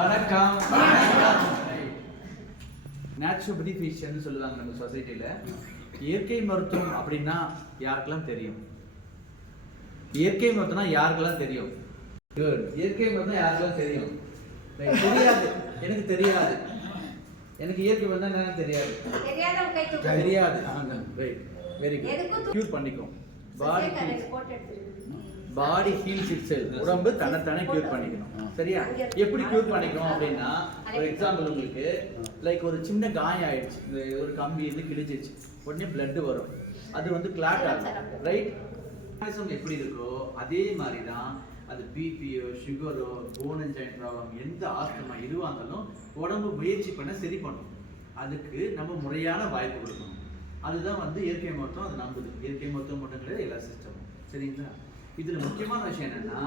வணக்கம். நேச்சுரோபதி ஃபிஷியன் சொல்லுவாங்க நம்ம சொசைட்டில இயற்கை மருத்துவம் அப்படின்னா யாருக்கெல்லாம் தெரியும்? இயற்கை மருத்துவம்னா யாருக்கெல்லாம் தெரியும்? இயற்கை மருத்துவம் யாருக்கெல்லாம் தெரியும். தெரியாது. எனக்கு தெரியாது. எனக்கு இயற்கை மருத்துவம் என்னன்னு தெரியாது. தெரியாது. ரைட் வெரி குட் பண்ணிக்கும் பாடி பாடி ஹீல்ஸ் இட் செல் உடம்பு தன்னைத்தானே கியூர் பண்ணிக்கணும். சரியா? எப்படி கியூர் பண்ணிக்கணும் அப்படின்னா ஒரு எக்ஸாம்பிள் உங்களுக்கு லைக் ஒரு சின்ன காயம் ஆயிடுச்சு. இந்த ஒரு கம்பி இது கிழிச்சிருச்சு உடனே blood வரும். அது வந்து கிளாட் ஆகும். ரைட் எப்படி இருக்கோ அதே மாதிரி தான் அது பிபியோ சுகரோ போன் அண்ட் ஜாயிண்ட் ப்ராப்ளம் எந்த ஆஸ்துமா எதுவாக இருந்தாலும் உடம்பு முயற்சி பண்ண சரி பண்ணும். அதுக்கு நம்ம முறையான வாய்ப்பு கொடுக்கணும். அதுதான் வந்து இயற்கை மருத்துவம் அது நம்புது. இயற்கை மருத்துவம் மட்டும் கிடையாது எல்லா சிஸ்டமும் சரிங்களா? இதில் முக்கியமான விஷயம் என்னென்னா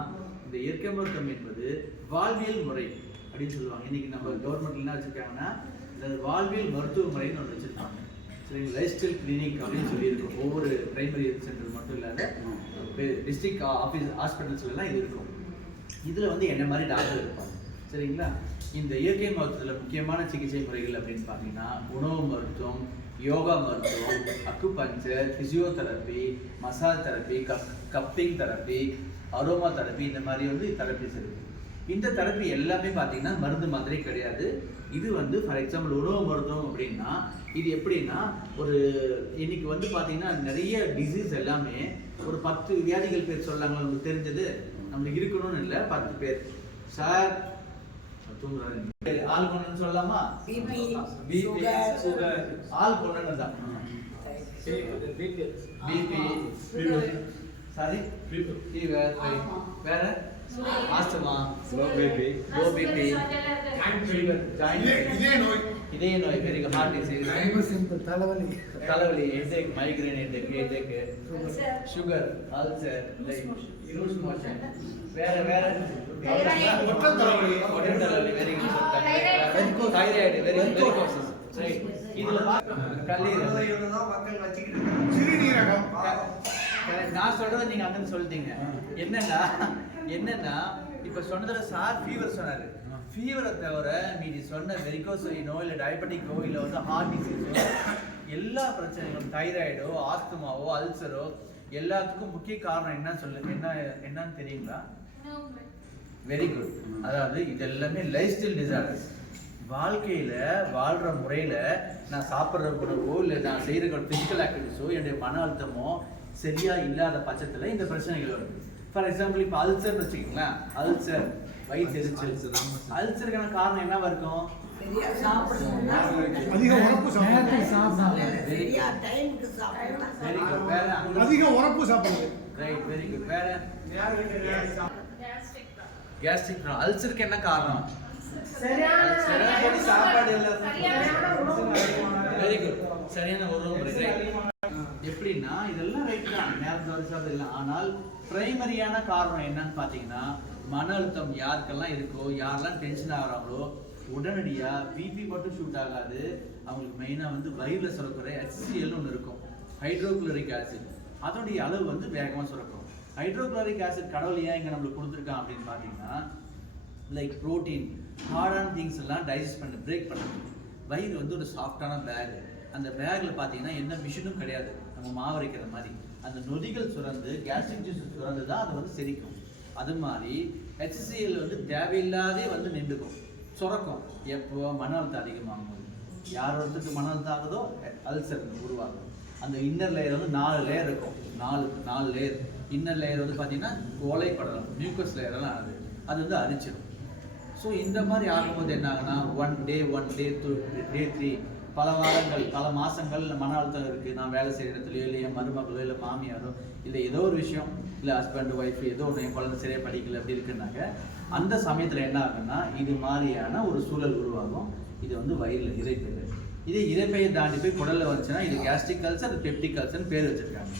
இந்த இயற்கை மருத்துவம் என்பது வாழ்வியல் முறை அப்படின்னு சொல்லுவாங்க. இன்னைக்கு நம்ம கவர்மெண்ட்ல என்ன வச்சிருக்காங்கன்னா இந்த வாழ்வியல் மருத்துவ முறைன்னு ஒன்று வச்சுருப்பாங்க சரிங்க லைஃப் ஸ்டைல் கிளினிக் அப்படின்னு சொல்லியிருக்கோம். ஒவ்வொரு பிரைமரி ஹெல்த் சென்டர் மட்டும் இல்லாத டிஸ்ட்ரிக்ட் ஆஃபீஸ் ஹாஸ்பிட்டல்ஸ்லாம் இது இருக்கும். இதில் வந்து என்ன மாதிரி டாக்டர் இருப்பாங்க? சரிங்களா? இந்த இயற்கை மருத்துவத்தில் முக்கியமான சிகிச்சை முறைகள் அப்படின்னு பார்த்தீங்கன்னா உணவு மருத்துவம் யோகா மருத்துவம் acupuncture physiotherapy massage therapy cup cupping therapy aroma therapy இந்த மாதிரி வந்து தெரப்பிஸ் இருக்குது இந்த தெரப்பி எல்லாமே பார்த்தீங்கன்னா மருந்து மாதிரி கிடையாது. இது வந்து ஃபார் எக்ஸாம்பிள் உணவு மருத்துவம் அப்படின்னா இது எப்படின்னா ஒரு இன்னைக்கு வந்து பார்த்தீங்கன்னா நிறைய டிசீஸ் எல்லாமே ஒரு பத்து வியாதிகள் பேர் சொல்லாங்களா உங்களுக்கு தெரிஞ்சது? நம்மளுக்கு இருக்கணும்னு இல்லை பத்து பேர். சார் தூங்குறாரு. ஆள் கொண்டு சொல்லலாமா? BP sugar. சுகர். ஆள் கொண்டு தான். BP sorry? ஃபீவர் வேற asthma low BP low BP இதே நோய். வெரி ஹார்ட் டிசீஸ் ரொம்ப simple, தலைவலி. தலைவலி headache migraine headache headache sugar ulcer loose motion வேற வேற ஒற்றை தலைவலி. ஒற்றை தலைவலி very good thyroid very varicose right இதுல சிறுநீரகம். நான் சொல்றதை நீங்க அங்கன்னு சொல்லிட்டீங்க. என்னன்னா என்னன்னா இப்ப சொன்னதுல சார் ஃபீவர் சொன்னாரு. ஃபீவரை தவிர மீதி சொன்ன இல்ல டயபெட்டிக்கோ இல்ல வந்து ஹார்ட் டிசீஸோ எல்லா பிரச்சனைகளும் தைராய்டோ ஆஸ்துமாவோ அல்சரோ எல்லாத்துக்கும் முக்கிய காரணம் என்ன சொல்லு என்ன என்னன்னு தெரியுங்களா? வெரி குட் அதாவது இது எல்லாமே லைஃப் ஸ்டைல் டிசார்டர்ஸ் வாழ்க்கையில வாழ்ற முறையில நான் சாப்பிட்ற உணவோ இல்லை நான் செய்யற பிசிக்கல் ஆக்டிவிட்டிஸோ என்னுடைய மன அழுத்தமோ சரியா இல்லாத பட்சத்துல இந்த பிரச்சனைகள் வருது. ஃபார் எக்ஸாம்பிள் இப்போ அல்சர்னு வச்சுக்கோங்களேன். அல்சர் வயிற்று எரிச்சல். அல்சருக்கான காரணம் என்னவா இருக்கும்? அதிக உரப்பு சாப்பிடுறது. அதிக உரப்பு சாப்பிடுறது. ரைட் வெரி குட் வேற? கேஸ்ட்ரிக் அல்சருக்கு என்ன காரணம்? சரியான சாப்பாடு வெரி குட் சரியான உணவு. முறை. எப்படின்னா இதெல்லாம் ரைட் தான். நேரம் தவறிசாது இல்லை. ஆனால் பிரைமரியான காரணம் என்னன்னு பார்த்தீங்கன்னா மன அழுத்தம் யாருக்கெல்லாம் இருக்கோ யாரெல்லாம் டென்ஷன் ஆகுறாங்களோ உடனடியாக பிபி மட்டும் ஷூட் ஆகாது. அவங்களுக்கு மெயினாக வந்து வயிறில் சுரக்கிற ஹெச்சிஎல்னு ஒன்று இருக்கும். ஹைட்ரோகுளோரிக் ஆசிட் அதனுடைய அளவு வந்து வேகமாக சுரக்கும். ஹைட்ரோகுளோரிக் ஆசிட் கடவுள் ஏன் இங்கே நம்மளுக்கு கொடுத்துருக்கான் அப்படின்னு பார்த்தீங்கன்னா லைக் ப்ரோட்டீன் ஹார்டான திங்ஸ் எல்லாம் டைஜஸ்ட் பண்ண பிரேக் பண்ணுறது வயிறு வந்து ஒரு சாஃப்டான பேக் அந்த பேக்கில் பார்த்தீங்கன்னா எந்த மிஷினும் கிடையாது. நம்ம மாவரைக்கிற மாதிரி. அந்த நொதிகள் சுரந்து கேஸ்ட்ரிக் ஜூஸ் சுரந்து தான் அதை வந்து செரிக்கும். அது மாதிரி HCl வந்து தேவையில்லாதே வந்து நின்றுக்கும். சுரக்கும். எப்போ? மன அழுத்தம் அதிகமாகும் போது யார் ஒருத்தருக்கு மன அழுத்தம் ஆகுதோ அல்சர் உருவாகும். அந்த இன்னர் லேயர் வந்து நாலு லேயர் இருக்கும். நாலு நாலு லேயர் இன்னர் லேயர் வந்து பார்த்தீங்கன்னா கோலை படலம் மியூக்கஸ் லேயர்லாம் ஆகுது அது வந்து அரிச்சிடும் ஸோ இந்த மாதிரி ஆகும்போது என்ன ஆகுனா one day one day two day three பல வாரங்கள் பல மாதங்கள் மன அழுத்தம் இருக்குது நான் வேலை செய்கிற இடத்துலையோ இல்லை என் மருமகளோ இல்லை மாமியாரோ இல்லை ஏதோ ஒரு விஷயம். இல்லை ஹஸ்பண்ட் ஒய்ஃப் ஏதோ ஒன்று என் குழந்தை சரியாக படிக்கல அப்படி இருக்குன்னாங்க. அந்த சமயத்தில் என்ன ஆகுன்னா இது மாதிரியான ஒரு சூழல் உருவாகும். இது வந்து வயிறில் இறைப்பெயர். இதே இறைப்பையை தாண்டி போய் குடலில் வந்துச்சுன்னா இது கேஸ்ட்ரிக் கல்சர் பெப்டிக் கல்சர்னு பேர் வச்சிருக்காங்க.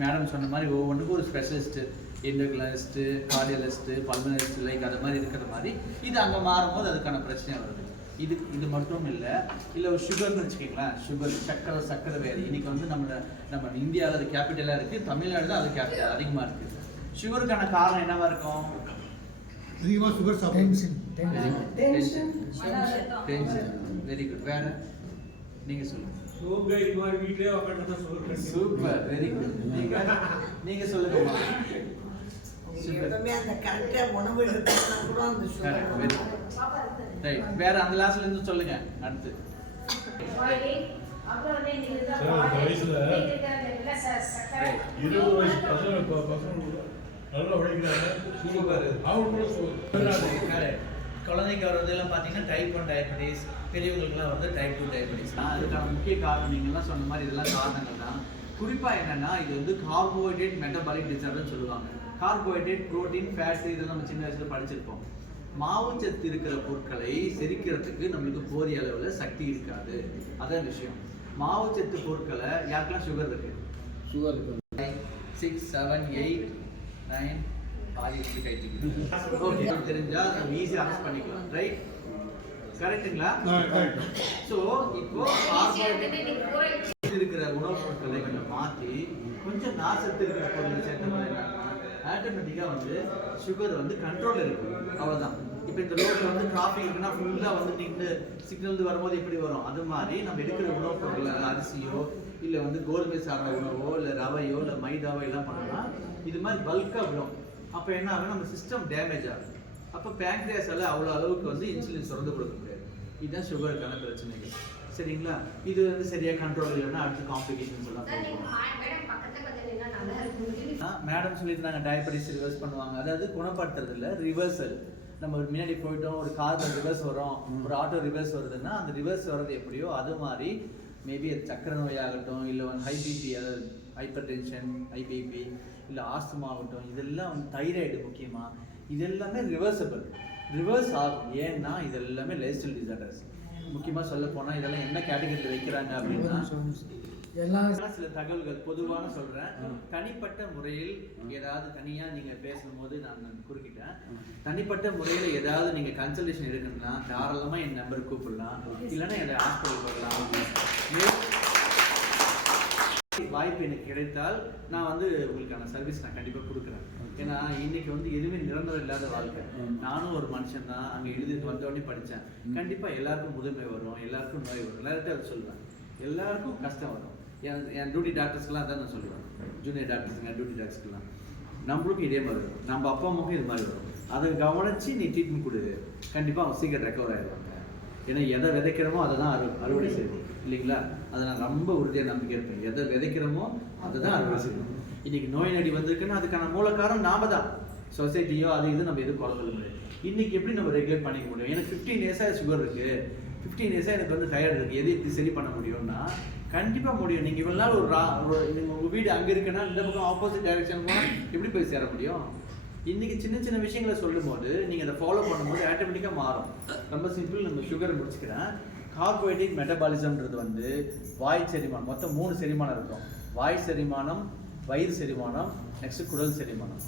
மேடம் சொன்ன மாதிரி ஒவ்வொன்றுக்கும் ஒரு ஸ்பெஷலிஸ்ட்டு எண்டோகிளானிஸ்ட்டு கார்டியலிஸ்ட்டு பல்மனிஸ்ட் லைக் அது மாதிரி இருக்கிற மாதிரி இது அங்கே மாறும்போது அதுக்கான பிரச்சனை வருது. இது இது மட்டும் இல்லை இல்லை ஒரு சுகர்னு வச்சுக்கிங்களேன் சுகர் சக்கரை சக்கரை வியாதி இன்னைக்கு வந்து நம்ம நம்ம இந்தியாவில் அது கேபிட்டலாக இருக்குது தமிழ்நாடு தான் அது கேபிட்டல் அதிகமாக இருக்குது சுகருக்கான காரணம் என்னவா இருக்கும்? அதிகமாக sugar tension tension very good வேற? நீங்க சொல்லுங்க. சோகை இது மாதிரி வீட்லயே உட்காந்து தான் சொல்றேன். சூப்பர் வெரி குட் நீங்க நீங்க சொல்லுங்கம்மா. வேற அந்த லாஸ்ட்ல இருந்து சொல்லுங்க. அடுத்து. இருபது வயசு பசங்க பசங்க நல்லா உழைக்கிறாங்க சூப்பர். அவங்க கூட சொல்றாங்க கரெக்ட் குழந்தைக்கு வர்றதெல்லாம் பார்த்தீங்கன்னா டைப் ஒன் டயபெட்டிஸ் பெரியவங்களுக்குலாம் வந்து டைப் டூ டயபெட்டிஸ் அதுக்கான முக்கிய காரணம் நீங்கள்லாம் சொன்ன மாதிரி இதெல்லாம் காரணங்கள் தான் குறிப்பாக என்னன்னா இது வந்து கார்போஹைட்ரேட் மெட்டபாலிக் டிசார்டர்னு சொல்லுவாங்க. கார்போஹைட்ரேட் புரோட்டீன் ஃபேட்ஸ் இதெல்லாம் நம்ம சின்ன வயசுல படிச்சிருப்போம். மாவுச்சத்து இருக்கிற பொருட்களை செரிக்கிறதுக்கு நம்மளுக்கு போதிய அளவில் சக்தி இருக்காது. அதான் விஷயம். மாவுச்சத்து பொருட்களை யாருக்கெல்லாம் சுகர் இருக்கு? சுகர் இருக்கு. Six seven eight nine okay தெரிஞ்சா நம்ம ஈஸியாக அரெஸ்ட் பண்ணிக்கலாம். ரைட் கரெக்ட்டுங்களா ஸோ இப்போ கார்போஹைட்ரேட் இருக்கிற உணவுப் பொருட்களை கொஞ்சம் மாற்றி கொஞ்சம் நார்ச்சத்து இருக்கிற பொருள் சேர்த்தோம்னா ஆட்டோமேட்டிக்காக வந்து சுகர் வந்து கண்ட்ரோலில் இருக்கும். அவ்வளோதான் இப்போ இந்த ரோட்டில் வந்து டிராஃபிக் இருக்குன்னா ஃபுல்லாக வந்து நின்று சிக்னல் வரும்போது எப்படி வரும்? அது மாதிரி நம்ம எடுக்கிற உணவுப் பொருட்கள் அரிசியோ இல்லை வந்து கோதுமை சார்ந்த உணவோ இல்லை ரவையோ இல்லை மைதாவோ எல்லாம் பண்ணோம்னா இது மாதிரி பல்காக விடும் அப்போ என்ன ஆகும்? நம்ம சிஸ்டம் டேமேஜ் ஆகும். அப்போ பேங்க்ரியாஸால அவ்வளோ அளவுக்கு வந்து இன்சுலின் சுரந்து கொடுக்க முடியாது. இதுதான் சுகருக்கான பிரச்சனைகள். சரிங்களா? இது வந்து சரியா கண்ட்ரோல் இல்லைன்னா அடுத்த காம்ப்ளிகேஷன்ஸ் எல்லாம் மேடம் சொல்லியிருந்தாங்க டயபெட்டிஸ் ரிவர்ஸ் பண்ணுவாங்க. அதாவது குணப்படுத்துறது இல்லை ரிவர்சல் நம்ம ஒரு முன்னாடி போயிட்டோம் ஒரு கார் ரிவர்ஸ் வரும் ஒரு ஆட்டோ ரிவர்ஸ் வருதுன்னா அந்த ரிவர்ஸ் வர்றது எப்படியோ அது மாதிரி மேபி அது சக்கரை நோயாகட்டும் இல்லை வந்து ஹை பிபி அதாவது ஹைப்பர் டென்ஷன் ஐபிபி இல்லை ஆஸ்துமா ஆகட்டும் இதெல்லாம் வந்து தைராய்டு முக்கியமாக இது எல்லாமே ரிவர்சபிள் ரிவர்ஸ் ஆகும். ஏன்னா இது எல்லாமே லைஃப் ஸ்டைல் டிசார்டர்ஸ் முக்கியமாக சொல்ல போனால் இதெல்லாம் என்ன கேட்டகரியில் வைக்கிறாங்க அப்படின்னா எல்லாம் சில தகவல்கள் பொதுவான சொல்றேன். தனிப்பட்ட முறையில் ஏதாவது தனியா நீங்க பேசும்போது நான் நான் குறுக்கிட்டேன். தனிப்பட்ட முறையில் ஏதாவது நீங்க கன்சல்டேஷன் எடுக்கணும்னா தாராளமா என் நம்பர் கூப்பிடலாம். இல்லைன்னா என்னோட ஹாஸ்பிட்டல் வரலாம் வாய்ப்பு எனக்கு கிடைத்தால் நான் வந்து உங்களுக்கான சர்வீஸ் நான் கண்டிப்பா கொடுக்குறேன். ஏன்னா இன்னைக்கு வந்து எதுவுமே நிரந்தரம் இல்லாத வாழ்க்கை. நானும் ஒரு மனுஷன் தான். அங்க எழுதி வந்த உடனே படிச்சேன். கண்டிப்பா எல்லாருக்கும் முதுமை வரும். எல்லாருக்கும் நோய் வரும். எல்லார்ட்டும் அதை சொல்லுவேன் எல்லாருக்கும் கஷ்டம் வரும். என் என் டியூட்டி டாக்டர்ஸ்க்கெல்லாம் அதான் நான் சொல்லுவேன். ஜூனியர் டாக்டர்ஸுங்க டியூட்டி டாக்டர்ஸ்க்கெலாம் நம்மளுக்கும் இதே மாதிரி வரும். நம்ம அப்பா அம்மாவுக்கும் இது மாதிரி வரும். அதை கவனிச்சு நீ ட்ரீட்மெண்ட் கொடு. கண்டிப்பாக அவங்க சீக்கிரம் ரெக்கவர் ஆகிடுவாங்க ஏன்னா எதை விதைக்கிறோமோ அதை தான் அறு அறுவடை செய்வோம். இல்லைங்களா? அதை நான் ரொம்ப உறுதியாக நம்பிக்கை இருப்பேன். எதை விதைக்கிறோமோ அதை தான் அறுவடை செய்வோம். இன்றைக்கி நோய் நடி வந்திருக்குன்னா அதுக்கான மூலக்காரம் நாம தான். சொசைட்டியோ அது இது நம்ம எதுவும் குறை சொல்ல முடியாது இன்னைக்கு எப்படி நம்ம ரெகுலேட் பண்ணிக்க முடியும்? எனக்கு ஃபிஃப்டீன் இயர்ஸாக சுகர் இருக்குது ஃபிஃப்டீன் இயர்ஸாக எனக்கு வந்து டயர்ட் இருக்குது எது இப்படி சரி பண்ண முடியும்னா கண்டிப்பாக முடியும். நீங்கள் இவ்வளோ நாள் ஒரு ரா ஒரு நீங்கள் உங்கள் வீடு அங்கே இருக்குன்னா இந்த பக்கம் ஆப்போசிட் டைரக்ஷன் போனால் எப்படி போய் சேர முடியும்? இன்றைக்கி சின்ன சின்ன விஷயங்களை சொல்லும்போது நீங்கள் அதை ஃபாலோ பண்ணும்போது ஆட்டோமேட்டிக்காக மாறும். ரொம்ப சிம்பிள் நம்ம சுகர் முடிச்சுக்கிறேன். கார்போஹைட்ரேட் மெட்டபாலிசம்ன்றது வந்து வாய் செரிமானம். மொத்தம் மூணு செரிமானம் இருக்கும். வாய் செரிமானம் வயிறு செரிமானம் நெக்ஸ்ட் குடல் செரிமானம்.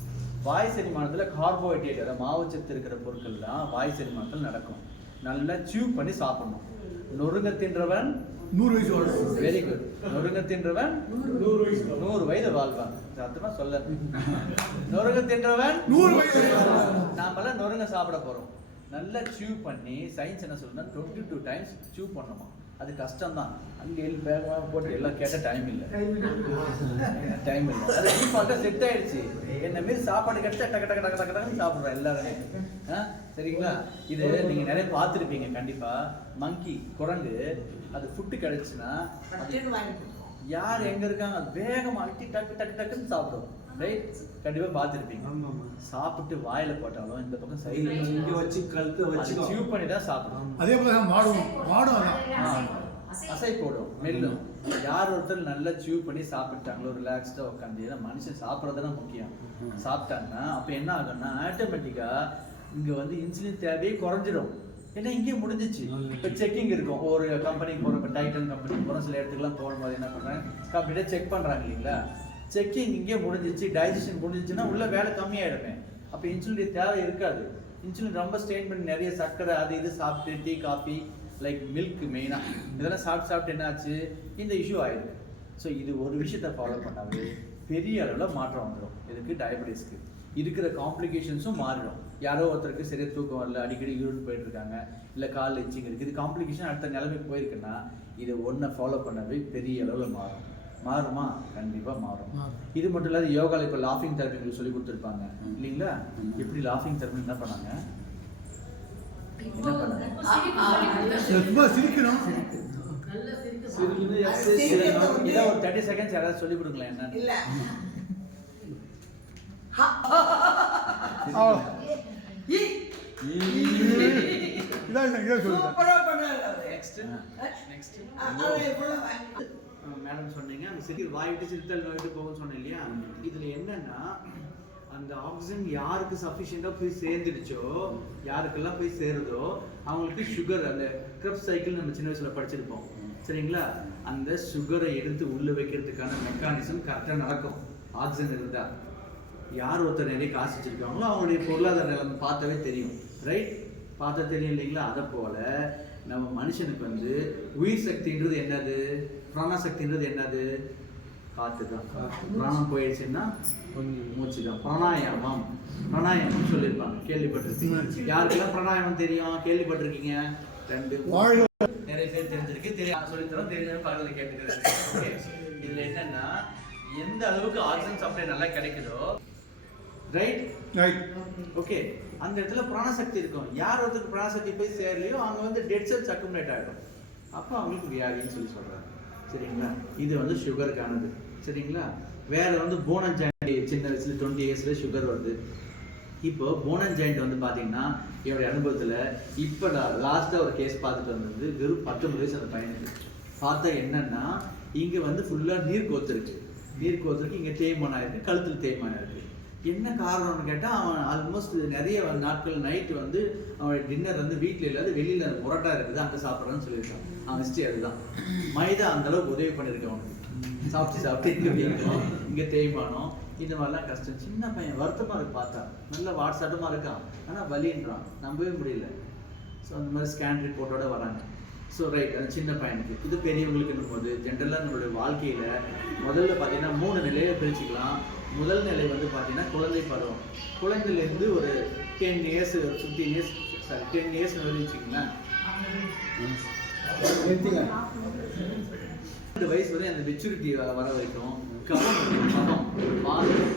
வாய் செரிமானத்தில் கார்போஹைட்ரேட் அதாவது மாவுச்சத்து இருக்கிற பொருட்கள் தான் வாய் செரிமானத்தில் நடக்கும். நல்லா சியூ பண்ணி சாப்பிடணும். நொறுங்க தின்றவன் நூறு வயசு வாழும் வெரி குட் நொறுங்க தின்றவன் நூறு வயசு நூறு வயது வாழ்வான். சத்தமா சொல்ல. நொறுங்க தின்றவன் நூறு வயசு நாமெல்லாம் நொறுங்க சாப்பிட போறோம். நல்லா சூ பண்ணி சயின்ஸ் என்ன சொல்லுன்னா டுவெண்ட்டி டூ டைம்ஸ் சூ பண்ணணுமா அது கஷ்டம் தான் அங்கே வேகமாக போட்டு எல்லாம் கேட்ட டைம் இல்லை. டைம் இல்லை. அது டீஃபால்ட்டாக செட் ஆயிடுச்சு. என்ன மாரி சாப்பாடு கிடைச்சா டக்கு டக்கு டக்கு டக்கு டக்குன்னு சாப்பிட்றோம் எல்லாருமே. ஆ? சரிங்களா? இது நீங்கள் நிறைய பார்த்துருப்பீங்க கண்டிப்பாக மங்கி குரங்கு அது ஃபுட்டு கிடைச்சுன்னா யார் எங்க இருக்காங்க? அது வேகமா அட்டி டக்கு டக்கு டக்குன்னு சாப்பிடும். ரைட் கண்டிப்பா பார்த்துருப்பீங்க. சாப்பிட்டு வாயில போட்டாலும் இந்த பக்கம் சைடுல இங்க வச்சு கழுத்து வச்சு சியூ பண்ணி தான் சாப்பிடும். அதே போல மாடும். மாடும். அசை போடும். மெல்லும். யார் ஒருத்தர் நல்லா சியூ பண்ணி சாப்பிட்டாங்களோ ரிலாக்ஸ்டா உட்காந்து மனுஷன் சாப்பிட்றதுதான் முக்கியம். சாப்பிட்டாங்கன்னா அப்ப என்ன ஆகும்னா ஆட்டோமேட்டிக்கா இங்க வந்து இன்சுலின் தேவையே குறைஞ்சிரும். ஏன்னா இங்கே முடிஞ்சிச்சு. இப்போ செக்கிங் இருக்கும். ஒரு கம்பெனிக்கு போகிறோம் இப்போ டைட்டன் கம்பெனிக்கு போகிறோம் சில இடத்துக்குலாம் போகும்போது என்ன பண்ணுறாங்க கம்ப்ளீட்டாக செக் பண்ணுறாங்க இல்லைங்களா? செக்கிங் இங்கே முடிஞ்சிச்சு. டைஜஷன் முடிஞ்சிச்சுன்னா உள்ள வேலை கம்மியாயிடுமே. அப்போ இன்சுலின் தேவை இருக்காது. இன்சுலின் ரொம்ப ஸ்ட்ரெயின் பண்ணி நிறைய சர்க்கரை அது இது சாப்பிட்டு டீ காஃபி லைக் மில்க் மெயினாக இதெல்லாம் சாப்பிட்டு சாப்பிட்டு என்னாச்சு இந்த இஷ்யூ ஆயிருக்கு ஸோ இது ஒரு விஷயத்தை ஃபாலோ பண்ணாவே பெரிய அளவில் மாற்றம் வந்துடும் இதுக்கு டயபெட்டிஸ்க்கு இருக்கிற காம்ப்ளிகேஷன்ஸும் மாறிடும். யாரோ ஒருத்தருக்கு சரியா தூக்கம் வரல அடிக்கடி யூரின் போயிட்டு இருக்காங்க இல்லை கால் எச்சிங் இருக்குது இது காம்ப்ளிகேஷன் அடுத்த நிலைமைக்கு போயிருக்குன்னா இதை ஒன்றை ஃபாலோ பண்ணவே பெரிய அளவில் மாறும். மாறுமா? கண்டிப்பாக மாறும். இது மட்டும் இல்லாத யோகாவில் இப்போ லாஃபிங் தெரப்பி உங்களுக்கு சொல்லி கொடுத்துருப்பாங்க. இல்லைங்களா? எப்படி லாஃபிங் தெரப்பி என்ன பண்ணாங்க? என்ன பண்ணாங்க? சிரிக்கணும். சிரிக்கணும், ஒரு தேர்ட்டி செகண்ட்ஸ் யாராவது சொல்லி கொடுங்களேன் என்னன்னு இல்ல இதான் இதான் சொல்லுங்க சூப்பரா பண்ணாரு அவரு. நெக்ஸ்ட் நெக்ஸ்ட் அ- அது இவ்வளவு மேடம் சொன்னீங்க. அந்த சிரி வாய் விட்டு சிரித்தல் விட்டு போகும்னு சொன்னேன் இல்லையா இதுல என்னன்னா அந்த ஆக்சிஜன் யாருக்கு சஃபிஷியண்டா போய் சேர்ந்துடுச்சோ யாருக்கெல்லாம் போய் சேருதோ அவங்களுக்கு சுகர் அந்த கிரப் சைக்கிள் நம்ம சின்ன வயசுல படிச்சிருப்போம். சரிங்களா? அந்த சுகரை எடுத்து உள்ள வைக்கிறதுக்கான மெக்கானிசம் கரெக்டாக நடக்கும். ஆக்சிஜன் இருந்தா. யார் ஒருத்தர் நிறைய காசு வச்சிருக்காங்களோ அவங்களுடைய பொருளாதார நிலைமை பார்த்தாவே தெரியும். ரைட் பார்த்தா தெரியும் இல்லைங்களா? அதை போல நம்ம மனுஷனுக்கு வந்து உயிர் சக்தின்றது என்னது? பிராணசக்தின்றது என்னது? காற்று தான் பிராணம் போயிடுச்சுன்னா மூச்சு தான் பிராணாயாமம். பிராணாயாமம் சொல்லியிருப்பாங்க. கேள்விப்பட்டிருக்கீங்க யாருக்கெல்லாம் பிராணாயாமம் தெரியும்? கேள்விப்பட்டிருக்கீங்க? ரெண்டு. நிறைய பேர் தெரிஞ்சிருக்கு. தெரியும் சொல்லித்தரோம் தெரிஞ்சவங்க பக்கத்தில் கேட்டுக்கிறது. இதுல என்னன்னா எந்த அளவுக்கு ஆக்சிஜன் சப்ளை நல்லா கிடைக்குதோ ரைட் ரைட் ஓகே அந்த இடத்துல பிராணசக்தி இருக்கும். யார் ஒருத்தருக்கு பிராணசக்தி போய் சேரலையோ அவங்க வந்து டெட் செல்ஸ் அக்குமுலேட் ஆகிடும் அப்போ அவங்களுக்கு வியாதின்னு சொல்லி சொல்றாங்க. சரிங்களா? இது வந்து சுகருக்கானது சரிங்களா? வேற வந்து போனன் ஜாயிண்ட் சின்ன வயசுல டுவெண்ட்டி இயர்ஸ்ல சுகர் வருது. இப்போ போனன் ஜாயிண்ட் வந்து பாத்தீங்கன்னா என்னுடைய அனுபவத்துல இப்போ நான் லாஸ்டா ஒரு கேஸ் பார்த்துட்டு வந்தது வெறும் பத்தொன்பது வயசு அந்த பையனுக்கு. பார்த்தா என்னன்னா இங்க வந்து ஃபுல்லா நீர் கோத்திருக்கு. நீர் கோத்திருக்கு இங்க தேய்மானம் இருக்கு கழுத்துல தேய்மானம் இருக்கு என்ன காரணம்னு கேட்டால் அவன் ஆல்மோஸ்ட் நிறைய நாட்கள் நைட்டு வந்து அவன் டின்னர் வந்து வீட்டில் இல்லாத வெளியில புரோட்டா இருக்குது அங்கே சாப்பிட்றான்னு சொல்லியிருக்கான். அவன் ஹிஸ்ட்ரி அதுதான். மைதா அந்த அளவுக்கு உதவி பண்ணியிருக்கான் அவனுக்கு. சாப்பிட்டு சாப்பிட்டு இங்கே இங்கே தேய்மானம் இந்த மாதிரிலாம் கஷ்டம். சின்ன பையன் வருத்தமாக இருக்கு பார்த்தா. நல்ல வாட்ஸ்அட்டமாக இருக்கான். ஆனால் வலின்றான். நம்பவே முடியல. ஸோ அந்த மாதிரி ஸ்கேன் ரிப்போர்ட்டோட வராங்க. ஸோ ரைட் அந்த சின்ன பையனுக்கு. இது பெரியவங்களுக்குன்னும் போது ஜென்ரலாக நம்மளுடைய வாழ்க்கையில் முதல்ல பார்த்தீங்கன்னா மூணு நிலையை பிரிச்சுக்கலாம். முதல் நிலை வந்து பார்த்தீங்கன்னா குழந்தை பருவம். குழந்தையிலேருந்து ஒரு ten years fifteen years sorry ten years வச்சுக்கோங்களேன். ரெண்டு வயசு வரை அந்த மெச்சூரிட்டி வர வரைக்கும் கவம் கவம் வாதம்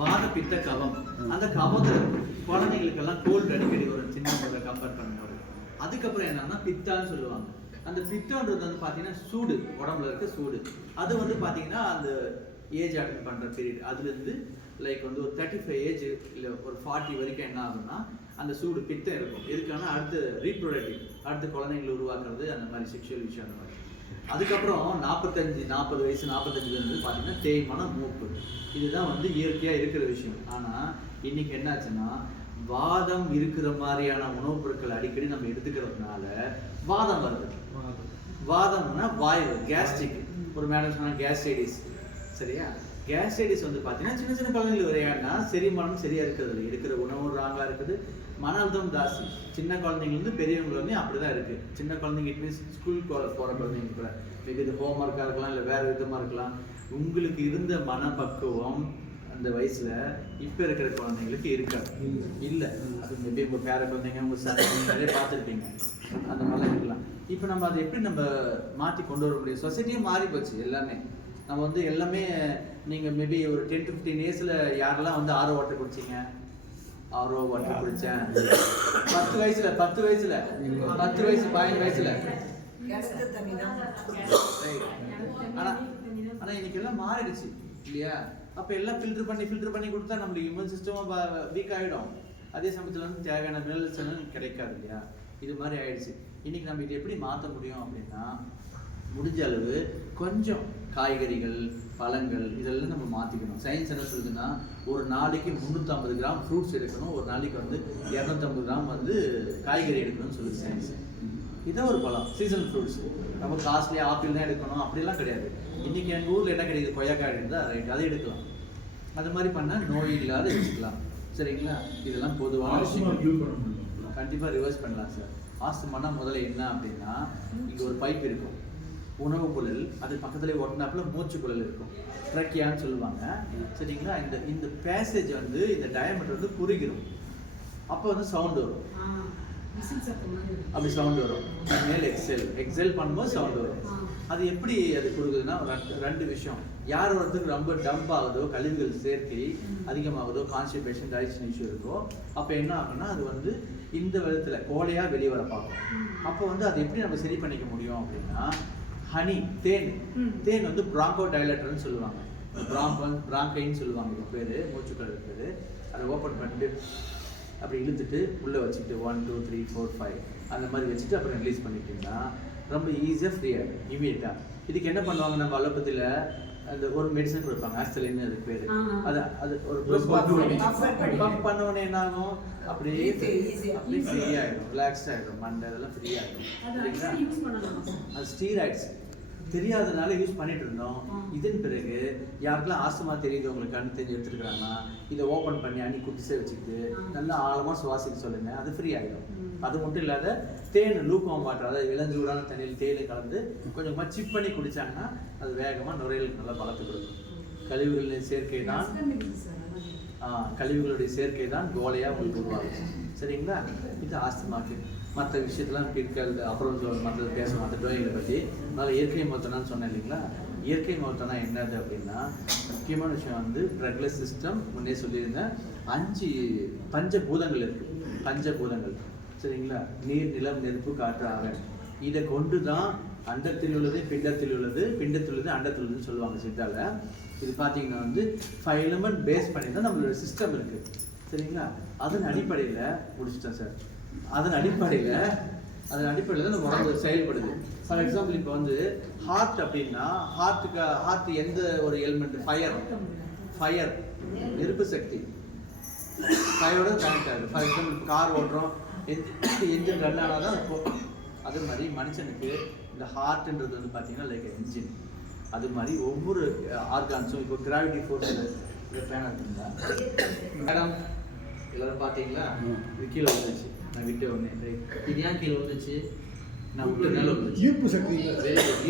வாத பித்த கவம். அந்த கவத்தில் குழந்தைங்களுக்கெல்லாம் கோல்டு அடிக்கடி வரும் சின்ன முதல்ல கம்பேர் பண்ணும்போது. அதுக்கப்புறம் என்னன்னா பித்தான்னு சொல்லுவாங்க. அந்த பித்தன்றது வந்து பார்த்தீங்கன்னா சூடு உடம்புல இருக்க சூடு. அது வந்து பார்த்தீங்கன்னா அந்த ஏஜ் அட்டன் பண்ற பீரியட் அதுல இருந்து லைக் வந்து ஒரு தேர்ட்டி ஃபைவ் ஏஜ் இல்ல ஒரு ஃபார்ட்டி வரைக்கும் என்ன ஆகும்னா அந்த சூடு பித்தம் இருக்கும் எதுக்கான அடுத்து ரீப்ரொடக்டிவ் அடுத்து குழந்தைங்களை உருவாக்குறது அந்த மாதிரி செக்ஷுவல் விஷயம் அந்த மாதிரி. அதுக்கப்புறம் நாற்பத்தஞ்சு நாற்பது வயசு நாற்பத்தஞ்சுல இருந்து பார்த்தீங்கன்னா தேய்மானம் மூப்பு. இதுதான் வந்து இயற்கையாக இருக்கிற விஷயம். ஆனால் இன்னைக்கு என்னாச்சுன்னா வாதம் இருக்கிற மாதிரியான உணவுப் பொருட்கள் அடிக்கடி நம்ம எடுத்துக்கிறதுனால வாதம் வருது. வாதம்னா வாயு கேஸ்ட்ரிக் ஒரு மேடம் சொன்னா கேஸ்ட்ரைடிஸ் சரியா? கேஸ்ட்ரைடிஸ் வந்து பார்த்தீங்கன்னா சின்ன சின்ன குழந்தைங்களுக்கு விளையாடினா செரிமானம் சரியா இருக்கிறது இல்லை. எடுக்கிற உணவு ராங்கா இருக்குது. மன அழுத்தம் ஜாஸ்தி. சின்ன குழந்தைங்கலேருந்து பெரியவங்களுமே வந்து அப்படிதான் இருக்கு. சின்ன குழந்தைங்க இட் மீன்ஸ் ஸ்கூல் போகிற குழந்தைங்க கூட. மேபி இது ஹோம்ஒர்க்காக இருக்கலாம் இல்லை வேற விதமாக இருக்கலாம். உங்களுக்கு இருந்த மனப்பக்குவம் அந்த வயசுல இப்ப இருக்கிற குழந்தைங்களுக்கு இருக்காது இல்லை. அது மேபி உங்க பேர குழந்தைங்க உங்க சன் நிறைய பார்த்துருப்பீங்க. அந்த மாதிரிலாம் இருக்கலாம். இப்போ நம்ம அதை எப்படி நம்ம மாற்றி கொண்டு வர முடியும்? சொசைட்டியும் மாறி போச்சு எல்லாமே. நம்ம வந்து எல்லாமே நீங்க மேபி ஒரு டென் டு ஃபிஃப்டீன் இயர்ஸ்ல யாரெல்லாம் வந்து ஆரோ வாட்டர் குடிச்சீங்க? ஆரோ வாட்டர் குடிச்சேன். பத்து வயசுல பத்து வயசுல பத்து வயசு பதினஞ்சு வயசுல. கிணத்து தண்ணி தான். Right. ஆனா ஆனா இன்னைக்கு எல்லாம் மாறிடுச்சு இல்லையா? அப்ப எல்லாம் ஃபில்டர் பண்ணி ஃபில்டர் பண்ணி கொடுத்தா நம்மளுக்கு இம்யூன் சிஸ்டம் வீக் ஆயிடும். அதே சமயத்துல வந்து தேவையான மினரல்ஸ் எல்லாம் கிடைக்காது இல்லையா? இது மாதிரி ஆயிடுச்சு. இன்னைக்கு நம்ம இது எப்படி மாத்த முடியும் அப்படின்னா முடிஞ்ச அளவு கொஞ்சம் காய்கறிகள் பழங்கள் இதெல்லாம் நம்ம மாத்திக்கணும். சயின்ஸ் என்ன சொல்லுதுன்னா ஒரு நாளைக்கு 350 கிராம் ஃப்ரூட்ஸ் எடுக்கணும். ஒரு நாளைக்கு வந்து 250 கிராம் வந்து காய்கறி எடுக்கணும்னு சொல்லுது சயின்ஸ் இதான் ஒரு பழம் சீசன் ஃப்ரூட்ஸ் நம்ம காஸ்ட்லி ஆப்பிள் தான் எடுக்கணும். அப்படிலாம் கிடையாது. இன்னைக்கு எங்கள் ஊரில் என்ன கிடைக்குது? கொய்யாக்காய் இருந்தால் ரைட் அதை எடுக்கலாம். அது மாதிரி பண்ணால் நோய் இல்லாத வச்சுக்கலாம் சரிங்களா? இதெல்லாம் பொதுவான விஷயம் கண்டிப்பாக ரிவர்ஸ் பண்ணலாம் சார் ஆஸ்துமானா முதல்ல என்ன அப்படின்னா இங்கே ஒரு பைப் இருக்கும். உணவு குழல் அது பக்கத்துல ஒட்டினாப்புல மூச்சு குழல் இருக்கும். ட்ரக்கியான்னு சொல்லுவாங்க. சரிங்களா? இந்த இந்த பேசேஜ் வந்து இந்த டயமீட்டர் வந்து குறுகிரும். அப்போ வந்து சவுண்ட் வரும். அப்படி சவுண்ட் வரும். மேல் எக்ஸெல் எக்ஸெல் பண்ணும்போது சவுண்ட் வரும். அது எப்படி அது கொடுக்குதுன்னா ரெண்டு- விஷயம். யார் ஒருத்தருக்கு ரொம்ப டம்ப் ஆகுதோ கழிவுகள் சேர்க்கை அதிகமாகுதோ கான்ஸ்டிபேஷன் டைஜஷன் இஷ்யூ இருக்கோ அப்போ என்ன ஆகும்னா அது வந்து இந்த விதத்தில் கோலையாக வெளியே வர பார்க்கும். அப்போ வந்து அதை எப்படி நம்ம சரி பண்ணிக்க முடியும் அப்படின்னா ஹனி தேன். தேன் வந்து ப்ராங்கோ டைலட்டர்னு சொல்லுவாங்க. ப்ராங்கோ ப்ராங்கைன்னு சொல்லுவாங்க. இது பேர் மூச்சுக்கள் இருக்குது. அதை ஓப்பன் பண்ணிட்டு அப்படி இழுத்துட்டு உள்ளே வச்சுக்கிட்டு one two three four five அந்த மாதிரி வச்சுட்டு அப்புறம் ரிலீஸ் பண்ணிட்டீங்கன்னா ரொம்ப ஈஸியாக ஃப்ரீ ஆகிடும் இமீடியட்டாக இதுக்கு என்ன பண்ணுவாங்க நம்ம அலோபதியில்? அந்த ஒரு மெடிசன் கொடுப்பாங்க ஆஸ்தலின்னு அதுக்கு பேர். அது அது ஒரு பம்ப் பண்ண உடனே என்ன ஆகும் அப்படியே. அப்படியே ஃப்ரீ ஆகிடும் ரிலாக்ஸ் ஆகிடும் மண்டை இதெல்லாம் ஃப்ரீ ஆகிடும் அது ஸ்டீராய்ட்ஸ் தெரியாதனால யூஸ் பண்ணிட்டு இருந்தோம் இதன் பிறகு யாருக்கெல்லாம் ஆஸ்துமா தெரியுது உங்களுக்கு கண் தெரிஞ்சு எடுத்துருக்காங்கன்னா இதை ஓப்பன் பண்ணி அணி குடிசை வச்சுக்கிட்டு நல்லா ஆழமா சுவாசிக்க சொல்லுங்க. அது ஃப்ரீ ஆகிடும் அது மட்டும் இல்லாத தேன் லூக்கோம் வாட்டர் அதாவது இளஞ்சூடான தண்ணியில் தேயிலை கலந்து கொஞ்சம் கொஞ்சமாக சிப் பண்ணி குடிச்சாங்கன்னா அது வேகமா நுரையீரலுக்கு நல்லா பலத்து கொடுக்கும். கழிவுகளின் சேர்க்கை தான் கழிவுகளுடைய சேர்க்கை தான் கோலையாக உங்களுக்கு உருவாகும். சரிங்களா? இது ஆஸ்துமாக்கு. மற்ற விஷயத்தெல்லாம் பிற்கால அப்புறம் சொல் மற்றது பேச மற்ற நோய்களை பற்றி அதனால் இயற்கை மருத்துவம்னு சொன்னேன் இல்லைங்களா? இயற்கை மருத்துவம்னா என்னது அப்படின்னா முக்கியமான விஷயம் வந்து ட்ரக்லெஸ் சிஸ்டம் முன்னே சொல்லியிருந்தேன் அஞ்சு பஞ்சபூதங்கள் இருக்குது பஞ்சபூதங்கள். சரிங்களா? நீர் நிலம் நெருப்பு காற்று ஆகாயம் இதை கொண்டு தான் அண்டத்தில் உள்ளது பிண்டத்தில் உள்ளது பிண்டத்தில் உள்ளது அண்டத்தில் உள்ளதுன்னு சொல்லுவாங்க சித்தால. இது பார்த்தீங்கன்னா வந்து ஃபைவ் எலமெண்ட் பேஸ் பண்ணி தான் நம்மளோட சிஸ்டம் இருக்குது சரிங்களா? அதன் அடிப்படையில் முடிச்சிட்டேன் சார். அதன் அடிப்படையில் அதன் அடிப்படையில் தான் நம்ம உடம்பு செயல்படுது. ஃபார் எக்ஸாம்பிள் இப்போ வந்து ஹார்ட் அப்படின்னா ஹார்ட்டுக்கு ஹார்ட் எந்த ஒரு எலிமெண்ட் ஃபயர் ஃபயர் நெருப்பு சக்தி. ஃபயரோட கனெக்ட் ஆகுது. ஃபார் எக்ஸாம்பிள் கார் ஓட்டுறோம். என்ஜின் ரன் ஆனால் தான் போ அது மாதிரி மனுஷனுக்கு இந்த ஹார்ட்ன்றது வந்து பார்த்தீங்கன்னா லைக் என்ஜின் அது மாதிரி ஒவ்வொரு ஆர்கான்ஸும் இப்போ கிராவிட்டி ஃபோர்ஸ் பேனா இருந்தால் மேடம் எல்லாரும் பார்த்தீங்களா இது கீழே வந்துச்சு நான் விட்டு ஒன்று இது ஏன் கீழே வந்துச்சு நான் விட்டு மேலே வந்துச்சு ஈர்ப்பு சக்தி.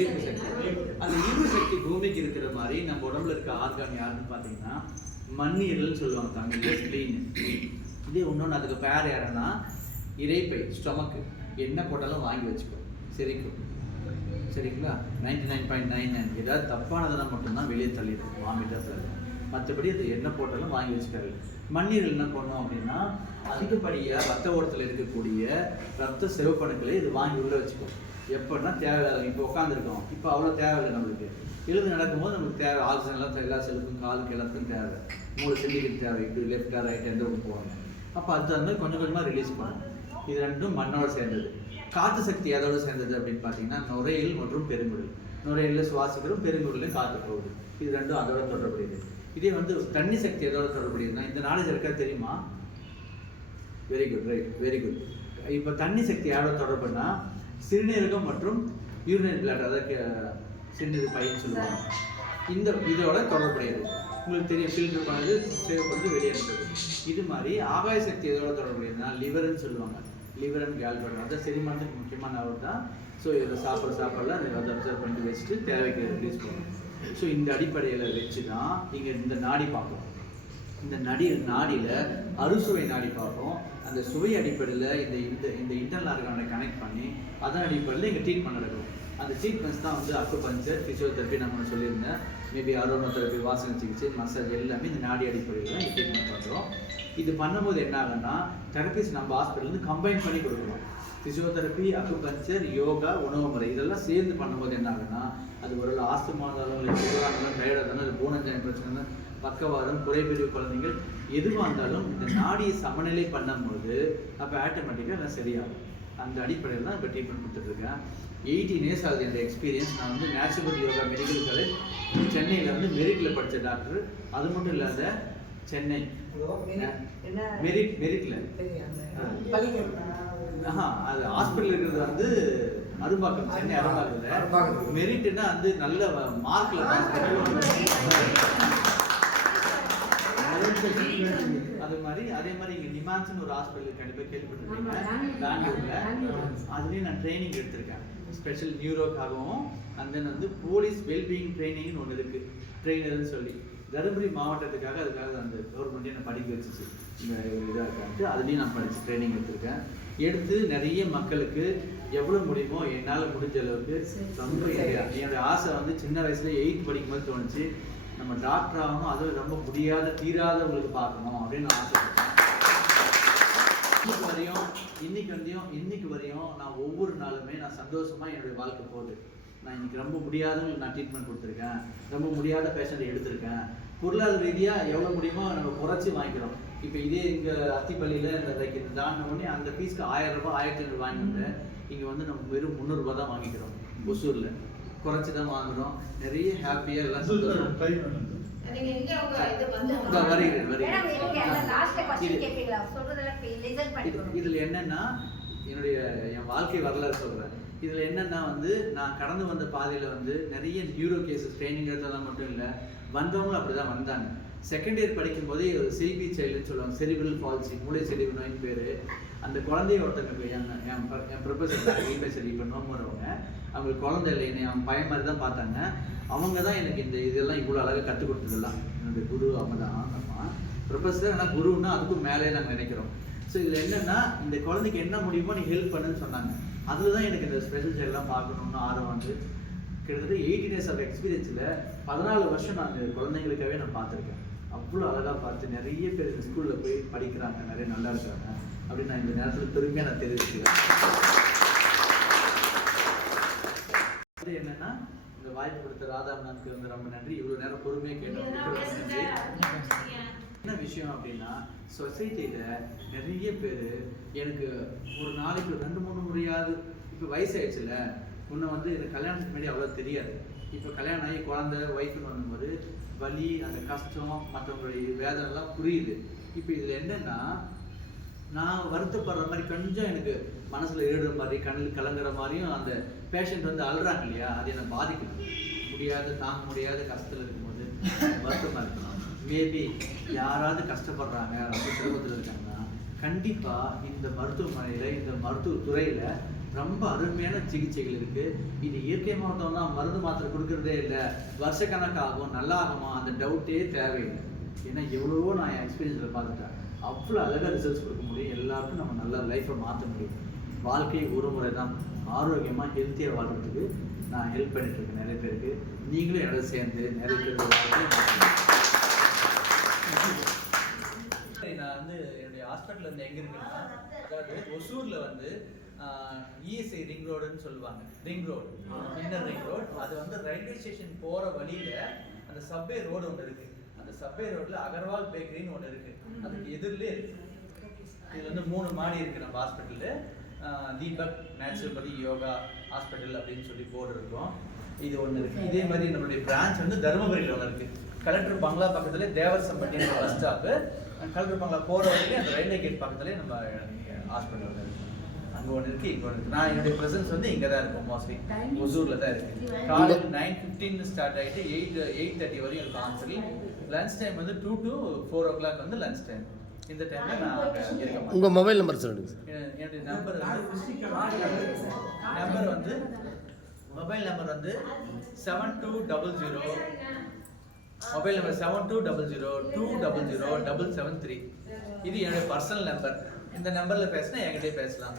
ஈர்ப்பு சக்தி. அந்த ஈர்ப்பு சக்தி பூமிக்கு இருக்கிற மாதிரி நம்ம உடம்புல இருக்க ஆர்கான் யாருன்னு பார்த்தீங்கன்னா மண்ணீரல்னு சொல்லுவாங்க தமிழ்ல. ஸ்ப்ளீன் இதே இன்னொன்று அதுக்கு பேர் யாருன்னா இறைப்பை ஸ்டொமக்கு என்ன போட்டாலும் வாங்கி வச்சுக்கோ செரிக்கும். சரிங்களா ninety nine point nine nine ஏதாவது தப்பானதுனா மட்டும்தான் வெளியே தள்ளிடும். வாமிட்டத்தில் மற்றபடி அது என்ன போட்டாலும் வாங்கி வச்சுக்காது மண்ணீரல் என்ன பண்ணும் அப்படின்னா அதிகப்படியாக ரத்த ஓட்டத்தில் இருக்கக்கூடிய ரத்த சிவப்பணுக்களை இது வாங்கி உள்ள வச்சுக்கும். எப்படின்னா தேவையில்லாத இப்போ உட்காந்துருக்கோம் இப்போ அவ்வளோ தேவையில்லை நம்மளுக்கு. எழுந்து நடக்கும்போது நமக்கு தேவை. ஆக்சிஜன் எல்லாம் எல்லா செல்லுக்கும் காலுக்கு எல்லாத்துக்கும் தேவை. மூணு செல்லிக்கு தேவை. இப்படி லெஃப்டாக ரைட் எந்த ஒன்று போவாங்க அப்போ அது தகுந்த மாதிரி கொஞ்சம் கொஞ்சமாக ரிலீஸ் பண்ணும் இது ரெண்டும் மண்ணோடு சேர்ந்தது. காற்று சக்தி எதோடு சேர்ந்தது அப்படின்னு பார்த்தீங்கன்னா நுரையீரல் மற்றும் பெருங்குடல். நுரையீரலில் சுவாசிக்கிறோம் பெருங்குடலில் காற்று போகுது. இது ரெண்டும் அதோட தொடர்புடையது. இதே வந்து தண்ணி சக்தி எதோட தொடர்புடையதுனா இந்த நாலேஜ் இருக்கா தெரியுமா? Very good right very good இப்போ தண்ணி சக்தி யாரோட தொடர்புனா சிறுநீரகம் மற்றும் யூரினரி பிளாட் அதாவது சிறுநீர் பையன் சொல்லுவாங்க. இந்த இதோட தொடர்புடையது. உங்களுக்கு தெரியும் ஃபில்டர் பண்ணது சேவ் பண்ணி வெளியே இது மாதிரி ஆகாய சக்தி எதோட தொடர்புடையதுனா லிவர்னு சொல்லுவாங்க. லிவர் அண்ட் கேல்பன் அந்த செரிமானத்துக்கு முக்கியமான அவர் தான் ஸோ இதை சாப்பிட்ற சாப்பாடுல அதை அப்சர்வ் பண்ணி வச்சுட்டு தேவைக்கு ரிலீஸ் பண்ணும் ஸோ இந்த அடிப்படையில் வச்சு தான் நீங்கள் இந்த நாடி பார்ப்போம் இந்த நடி நாடியில் அறுசுவை நாடி பார்ப்போம். அந்த சுவை அடிப்படையில் இந்த இந்த இந்த இன்டர்னல் ஆர்கானை கனெக்ட் பண்ணி அதன் அடிப்படையில் இங்கே ட்ரீட்மெண்ட் நடக்கும். அந்த ட்ரீட்மெண்ட்ஸ் தான் வந்து அக்குபஞ்சர் ஃபிசியோதெரப்பி நம்ம சொல்லியிருந்தேன். மேபி அரோனோதெரப்பி வாசனை சிகிச்சை மசாஜ் எல்லாமே இந்த நாடி அடிப்படையில் தான் ட்ரீட்மெண்ட் பண்ணுறோம் இது பண்ணும்போது என்ன ஆகுன்னா தெரப்பிஸ் நம்ம ஹாஸ்பிட்டலேருந்து கம்பைன் பண்ணி கொடுக்குறோம் ஃபிசியோதெரப்பி அக்குபஞ்சர் யோகா உணவு முறை இதெல்லாம் சேர்ந்து பண்ணும்போது என்ன ஆகுன்னா அது ஒரு ஆஸ்துமா இருந்தாலும் சுகராக இருந்தாலும் டயர்டாக இருந்தாலும் இல்லை பூனஞ்சன் பிரச்சனை பக்கவாதம் குறைபிரிவு குழந்தைகள் எதுவாக இருந்தாலும் இந்த நாடியை சமநிலை பண்ணும்போது அப்போ ஆட்டோமேட்டிக்காக எல்லாம் சரியாகும். அந்த அடிப்படையில் தான் இப்போ ட்ரீட்மெண்ட் கொடுத்துட்ருக்கேன் எயிட்டீன் இயர்ஸ் ஆகுது என்னோட எக்ஸ்பீரியன்ஸ் நான் வந்து நேச்சுரல் யோகா மெடிக்கல் காலேஜ் சென்னையில் வந்து மெரிட்டில் படித்த டாக்டர் அது மட்டும் இல்லாத சென்னை. என்ன? மெரிட் மெரிட்ல. ஆஹா அது ஹாஸ்பிட்டல் இருக்கிறது வந்து அரும்பாக்கம் சென்னை அரும்பாக்கத்தில். மெரிட்னா வந்து நல்ல மார்க்ல அது மாதிரி அதே மாதிரி இங்க நிமான்ஸ்னு ஒரு ஹாஸ்பிட்டல் கண்டிப்பா ஆமா, கேள்விப்பட்டிருப்பீங்க. பெங்களூர். பெங்களூர்ல. பெங்களூர். அதுலயும் நான் ட்ரைனிங் எடுத்திருக்கேன். ஸ்பெஷல் நியூரோக்காகவும் அண்ட் தென் வந்து போலீஸ் வெல்பீயிங் ட்ரைனிங்னு ஒன்று இருக்கு. ட்ரெயினர்னு சொல்லி. தருமபுரி மாவட்டத்துக்காக அதுக்காக அந்த கவர்மெண்ட் என்னை படிக்க வச்சுச்சு. இந்த இதாக இருக்கான்ட்டு அதுலேயும் நான் படிச்சு ட்ரைனிங் எடுத்திருக்கேன். எடுத்து நிறைய மக்களுக்கு எவ்வளோ முடியுமோ என்னால் முடிஞ்ச அளவுக்கு ரொம்ப என்னுடைய என்னுடைய ஆசை வந்து சின்ன வயசுல எயித் படிக்கும்போது தோணுச்சு. நம்ம டாக்டர் ஆகணும் அது ரொம்ப முடியாத தீராதவங்களுக்கு பார்க்கணும் அப்படின்னு நான் ஆசைப்பட்டேன். இன்னைக்கு வரையும் இன்னைக்கு வரையும் இன்னைக்கு வரையும் நான் ஒவ்வொரு நாளுமே நான் சந்தோஷமாக என்னுடைய வாழ்க்கை போகுது. நான் இன்னைக்கு ரொம்ப முடியாதவங்களுக்கு நான் ட்ரீட்மெண்ட் கொடுத்துருக்கேன். ரொம்ப முடியாத பேஷண்ட் எடுத்திருக்கேன். பொருளாதார ரீதியாக எவ்வளோ முடியுமோ நம்ம குறைச்சி வாங்கிக்கிறோம். இப்போ இதே இங்கே அத்திப்பள்ளியில் இந்த like இது தாண்டின உடனே அந்த ஃபீஸ்க்கு ஆயிரம் ரூபாய் ஆயிரத்தி ஐநூறு வாங்கி வந்தேன் இங்கே வந்து நம்ம வெறும் முந்நூறுரூபா தான் வாங்கிக்கிறோம். ஒசூரில். குறைச்சி தான் வாங்குறோம். நிறைய ஹாப்பியா எல்லாம் சந்தோஷம். பண்ணிக்கணும். இதுல என்னன்னா என்னுடைய என் வாழ்க்கை வரலாறு சொல்றேன். இதுல என்னன்னா வந்து நான் கடந்து வந்த பாதையில வந்து நிறைய நியூரோ கேசஸ் ட்ரைனிங் எடுத்ததெல்லாம் மட்டும் இல்ல வந்தவங்களும் அப்படிதான் வந்தாங்க. செகண்ட் இயர் படிக்கும் போதே சிபி சைல்டுன்னு சொல்லுவாங்க. செரிபிரல் பால்சி மூளை செறிவு நோயின் பேரு. அந்த குழந்தைய ஒருத்தங்க என் என் ப்ரொஃபஸர் வீப்பேசரி இப்போ நோம்புறவங்க அவங்களுக்கு குழந்தை இல்லை என்னை அவன் பையன் மாதிரி தான் பார்த்தாங்க. அவங்க தான் எனக்கு இந்த இதெல்லாம் இவ்வளோ அழகாக கற்றுக் கொடுத்ததெல்லாம் என்னுடைய குரு அவங்க தான் அம்மா ப்ரொஃபஸர் ஆனால் குருன்னா அதுக்கும் மேலே நாங்கள் நினைக்கிறோம். ஸோ இதில் என்னென்னா இந்த குழந்தைக்கு என்ன முடியுமோ நீ ஹெல்ப் பண்ணுன்னு சொன்னாங்க. அதில் தான் எனக்கு இந்த ஸ்பெஷல் எல்லாம் பார்க்கணும்னு ஆர்வம் வந்து கிட்டத்தட்ட எயிட்டி டேஸ் ஆஃப் எக்ஸ்பீரியன்ஸில் பதினாலு வருஷம் நான் குழந்தைங்களுக்காகவே நான் பார்த்துருக்கேன். அவ்வளோ அழகாக பார்த்து நிறைய பேர் இந்த ஸ்கூலில் போய் படிக்கிறாங்க நிறைய நல்லா இருக்காங்க அப்படின்னு நான் இந்த நேரத்தில் பெருமையாக நான் தெரிவிச்சுக்கிறேன். இது என்னன்னா இந்த வாய்ப்பு கொடுத்த ராதாமணனுக்கு வந்து ரொம்ப நன்றி. இவ்வளோ நேரம் பொறுமையாக கேட்டோம். என்ன விஷயம் அப்படின்னா சொசைட்டியில் நிறைய பேர் எனக்கு ஒரு நாளைக்கு ரெண்டு மூணு முறையாவது இப்போ வயசாயிடுச்சுல முன்ன வந்து எனக்கு கல்யாணத்துக்கு முன்னாடி அவ்வளோ தெரியாது. இப்போ கல்யாணம் ஆகி குழந்தை ஒய்ஃப்னு வரும்போது வலி அந்த கஷ்டம் மற்றவங்களுடைய வேதனைலாம் புரியுது. இப்போ இதில் என்னன்னா நான் வருத்தப்படுற மாதிரி கொஞ்சம் எனக்கு மனசுல ஏறுற மாதிரி கண்ணில் கலங்குற மாதிரியும் அந்த பேஷண்ட் வந்து அழுறாங்க இல்லையா? அது என்னை பாதிக்குது. முடியாத தாங்க முடியாத கஷ்டத்துல இருக்கும்போது வருத்தமா இருக்கலாம் மேபி யாராவது கஷ்டப்படுறாங்க ரொம்ப சிரமத்தில் இருக்காங்கன்னா கண்டிப்பா இந்த மருத்துவமனையில இந்த மருத்துவ துறையில ரொம்ப அருமையான சிகிச்சைகள் இருக்கு. இது இயற்கை மருத்துவம் தான் மருந்து மாத்திரை கொடுக்கறதே இல்லை. வருஷக்கணக்காகும் நல்லா ஆகுமா அந்த டவுட்டே தேவையில்லை. ஏன்னா எவ்வளவோ நான் என் எக்ஸ்பீரியன்ஸில் பார்த்துட்டேன். அவ்வளோ அழகாக ரிசல்ட்ஸ் கொடுக்க முடியும். எல்லாருக்கும் நம்ம நல்ல லைஃப்பை மாற்ற முடியும். வாழ்க்கை ஒரு முறை தான். ஆரோக்கியமாக ஹெல்த்தியாக வாழ்றதுக்கு நான் ஹெல்ப் பண்ணிட்டு இருக்கேன் நிறைய பேருக்கு. நீங்களும் என்னோட சேர்ந்து நிறைய பேர் நான் வந்து என்னுடைய ஹாஸ்பிட்டல் வந்து எங்க இருக்குன்னா அதாவது ஒசூர்ல வந்து இஎஸ்ஐ ரிங் ரோடுன்னு சொல்லுவாங்க. Ring road inner ring road அது வந்து ரயில்வே ஸ்டேஷன் போற வழியில அந்த சப்வே ரோடு ஒன்று இருக்கு. அந்த சப்வே ரோட்ல அகர்வால் பேக்கரின்னு ஒன்று இருக்கு. அதுக்கு எதிரிலே இருக்கு. இது வந்து மூணு மாடி இருக்கு நம்ம hospital Deepak naturopathy yoga hospital அப்படின்னு சொல்லி போர்டு இருக்கும். இது ஒன்று இருக்கு. இதே மாதிரி நம்மளுடைய பிரான்ச் வந்து தருமபுரியில் ஒன்று இருக்கு. கலெக்டர் பங்களா பக்கத்துல தேவசம்பட்டி பஸ் ஸ்டாப்பு கலெக்டர் பங்களா போற வழியிலே அந்த ரயில்வே கேட் பக்கத்துலேயே நம்ம ஹாஸ்பிட்டல் இருக்கு. அங்க ஒன்று இருக்கு இங்க ஒன்று இருக்கு. நான் என்னுடைய ப்ரெசன்ஸ் வந்து இங்க தான் இருக்கும் மோஸ்ட்லி ஒசூர்ல தான் இருக்கு. காலையில் நைன் ஃபிஃப்டீன் ஸ்டார்ட் ஆயிட்டு எயிட் எயிட் தேர்ட்டி வரையும் இருக்கும் ஹாஸ்பிட்டல் லஞ்ச் டைம் வந்து two to four o'clock வந்து லஞ்ச் டைம் இந்த டைம்ல நான் இருக்க மாட்டேன். உங்கள் மொபைல் நம்பர் என்- என்னுடைய நம்பர் நம்பர் வந்து மொபைல் நம்பர் வந்து seven two double zero mobile number seven two double zero two double zero double seven three இது என்னுடைய பர்சனல் நம்பர் இந்த நம்பர்ல பேசினா என்கிட்டயே பேசலாம்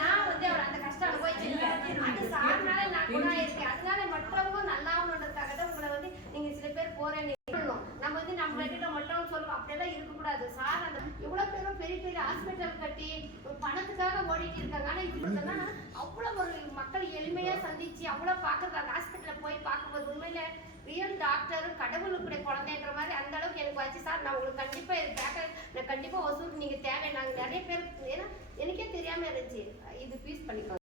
நான் வந்து அவரை அந்த கஷ்டம் அனுபவிச்சிருக்கேன். அது சார்னால நான் குணமாயிருக்கேன். அதனால மற்றவங்க நல்லாகணுன்றதுக்காக தான் உங்களை வந்து நீங்க சில பேர் போறேன்னு சொல்லணும். நம்ம வந்து நம்ம ரெண்டுல மட்டும் சொல்லுவோம் அப்படியெல்லாம் இருக்கக்கூடாது சார் அந்த எவ்வளவு பேரும் பெரிய பெரிய ஹாஸ்பிட்டல் கட்டி ஒரு பணத்துக்காக ஓடிட்டு இருக்காங்க ஆனா இப்படி அவ்வளவு ஒரு மக்கள் எளிமையா சந்திச்சு அவ்வளவு பாக்குறது அந்த ஹாஸ்பிட்டல்ல போய் பார்க்கும்போது உண்மையில ரியல் டாக்டர் கடவுளுக்குடைய குழந்தைன்ற மாதிரி அந்த அளவுக்கு எனக்கு வச்சு சார் நான் உங்களுக்கு கண்டிப்பா இது பேக்க நான் கண்டிப்பா ஒசூர் நீங்க தேவை நாங்க நிறைய பேர் ஏன்னா எனக்கே தெரியாம இருந்துச்சு. இது பீஸ் பண்ணிக்கோங்க.